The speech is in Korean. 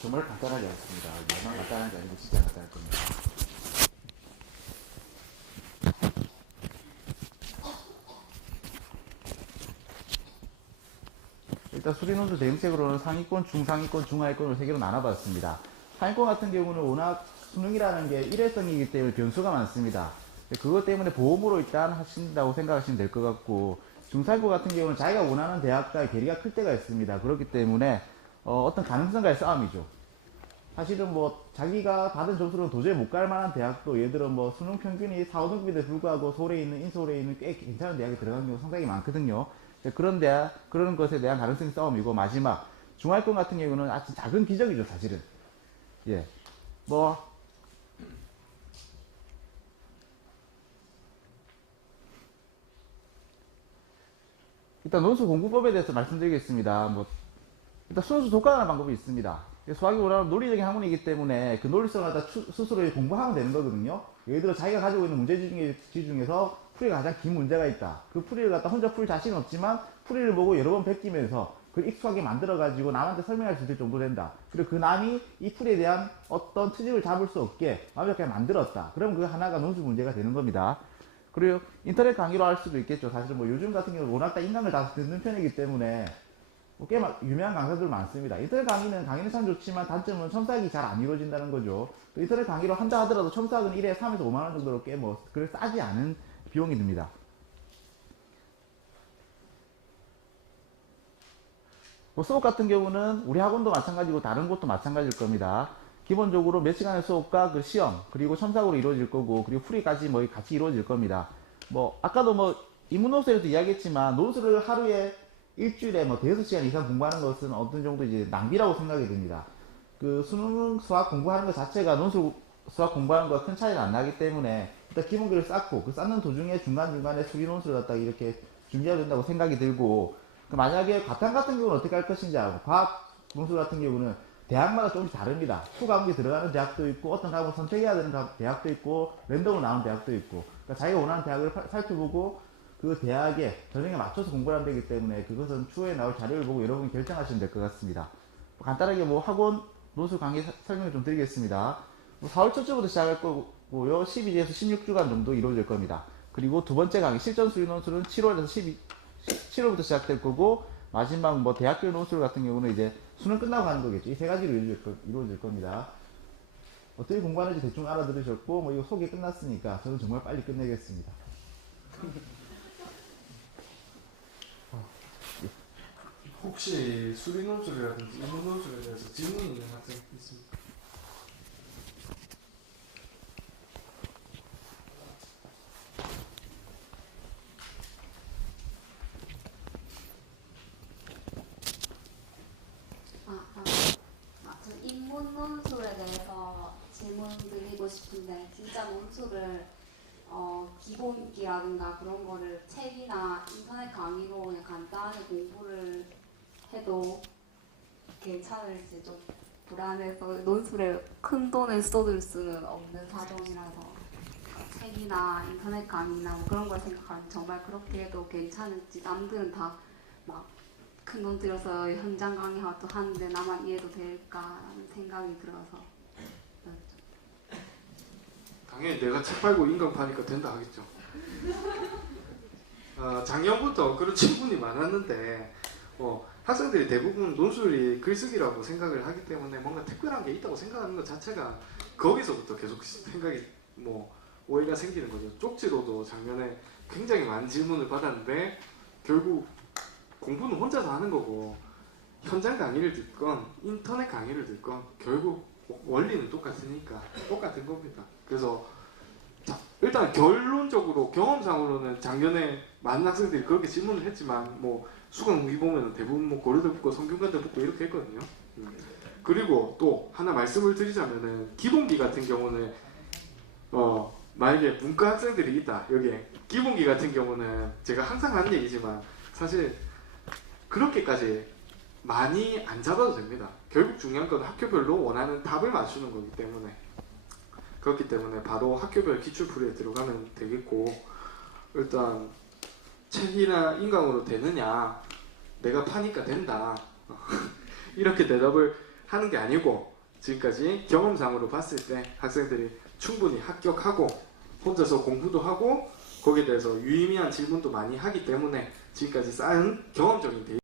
정말 간단하지 않습니다. 얼마나 간단한 게 아니고 진짜 간단할 겁니다. 일단 수리논술 대응책으로는 상위권, 중상위권, 중하위권을 세 개로 나눠봤습니다. 상위권 같은 경우는 워낙 수능이라는 게 일회성이기 때문에 변수가 많습니다. 그것 때문에 보험으로 일단 하신다고 생각하시면 될 것 같고, 중상위권 같은 경우는 자기가 원하는 대학과의 괴리가 클 때가 있습니다. 그렇기 때문에 어떤 가능성과의 싸움이죠. 사실은 뭐 자기가 받은 점수로는 도저히 못 갈 만한 대학도 예를 들어 뭐 수능 평균이 4, 5등급인데 불구하고 서울에 있는 인서울에 있는 꽤 괜찮은 대학에 들어가는 경우 상당히 많거든요. 그런 대학 그런 것에 대한 가능성 싸움이고, 마지막 중하위권 같은 경우는 아주 작은 기적이죠 사실은. 예, 뭐 일단 논술 공부법에 대해서 말씀드리겠습니다. 뭐 일단 순수 독학하는 방법이 있습니다. 수학이 원하는 논리적인 학문이기 때문에 그 논리성을 갖다 스스로 공부하면 되는 거거든요. 예를 들어 자기가 가지고 있는 문제지 중에서 풀이가 가장 긴 문제가 있다. 그 풀이를 갖다 혼자 풀 자신은 없지만 풀이를 보고 여러 번 베끼면서 그걸 익숙하게 만들어가지고 남한테 설명할 수 있을 정도 된다. 그리고 그 남이 이 풀이에 대한 어떤 트집을 잡을 수 없게 완벽하게 만들었다. 그러면 그 하나가 논술 문제가 되는 겁니다. 그리고 인터넷 강의로 할 수도 있겠죠. 사실은 뭐 요즘 같은 경우는 워낙 다 인강을 다 듣는 편이기 때문에 꽤 유명한 강사들 많습니다. 인터넷 강의는 참 좋지만 단점은 첨삭이 잘 안 이루어진다는 거죠. 인터넷 강의로 한다 하더라도 첨삭은 1회 3에서 5만원 정도로 꽤 그래 싸지 않은 비용이 듭니다. 수업 같은 경우는 우리 학원도 마찬가지고 다른 곳도 마찬가지일 겁니다. 기본적으로 몇 시간의 수업과 그 시험, 그리고 첨삭으로 이루어질 거고, 그리고 풀이까지 같이 이루어질 겁니다. 아까도 인문논술에서 이야기했지만, 논술을 하루에 일주일에 대여섯 시간 이상 공부하는 것은 어느 정도 이제 낭비라고 생각이 듭니다. 그 수능 수학 공부하는 것 자체가 논술 수학 공부하는 것과 큰 차이가 안 나기 때문에 일단 기본기를 쌓고 그 쌓는 도중에 중간중간에 수리 논술을 갖다가 이렇게 준비해야 된다고 생각이 들고, 만약에 과탐 같은 경우는 어떻게 할 것인지, 과학 논술 같은 경우는 대학마다 조금씩 다릅니다. 수 과목이 들어가는 대학도 있고, 어떤 과목을 선택해야 되는 대학도 있고, 랜덤으로 나오는 대학도 있고, 그러니까 자기가 원하는 대학을 살펴보고 그 대학의 전형에 맞춰서 공부를 하면 되기 때문에 그것은 추후에 나올 자료를 보고 여러분이 결정하시면 될 것 같습니다. 간단하게 학원 논술 강의 설명을 좀 드리겠습니다. 4월 첫째부터 시작할 거고요. 12주에서 16주간 정도 이루어질 겁니다. 그리고 두 번째 강의 실전 수리 논술은 7월에서 7월부터 시작될 거고, 마지막 대학교 논술 같은 경우는 이제 수능 끝나고 가는 거겠죠. 이 세 가지로 이루어질 겁니다. 어떻게 공부하는지 대충 알아들으셨고, 이거 소개 끝났으니까 저는 정말 빨리 끝내겠습니다. 혹시 수리 논술이라든지 인문 논술에 대해서 질문 있는 학생 있습니까? 저 인문 논술에 대해서 질문 드리고 싶은데, 진짜 논술을 기본기라든가 그런 거를 책이나 인터넷 강의로 그냥 간단하게 공부를 해도 괜찮을지 좀 불안해서, 논술에 큰 돈을 쏟을 수는 없는 사정이라서 책이나 인터넷 강의나 그런 걸 생각하면 정말 그렇게 해도 괜찮을지, 남들은 다 막 큰 돈 들여서 현장 강의도 하는데 나만 이해도 될까라는 생각이 들어서. 당연히 내가 책 팔고 인강 파니까 된다 하겠죠. 작년부터 그런 질문이 많았는데 학생들이 대부분 논술이 글쓰기라고 생각을 하기 때문에 뭔가 특별한 게 있다고 생각하는 것 자체가 거기서부터 계속 생각이 오해가 생기는 거죠. 쪽지로도 작년에 굉장히 많은 질문을 받았는데 결국 공부는 혼자서 하는 거고, 현장 강의를 듣건 인터넷 강의를 듣건 결국 원리는 똑같으니까 똑같은 겁니다. 그래서 일단 결론적으로 경험상으로는 작년에 많은 학생들이 그렇게 질문을 했지만 수강 무기 보면 대부분 고려대 붙고 성균관대 붙고 이렇게 했거든요. 그리고 또 하나 말씀을 드리자면은 기본기 같은 경우는 만약에 문과 학생들이 있다, 여기에 기본기 같은 경우는 제가 항상 하는 얘기지만 사실 그렇게까지 많이 안 잡아도 됩니다. 결국 중요한 건 학교별로 원하는 답을 맞추는 거기 때문에, 그렇기 때문에 바로 학교별 기출풀이에 들어가면 되겠고, 일단 책이나 인강으로 되느냐, 내가 파니까 된다 이렇게 대답을 하는 게 아니고 지금까지 경험상으로 봤을 때 학생들이 충분히 합격하고 혼자서 공부도 하고 거기에 대해서 유의미한 질문도 많이 하기 때문에 지금까지 쌓은 경험적인 데이터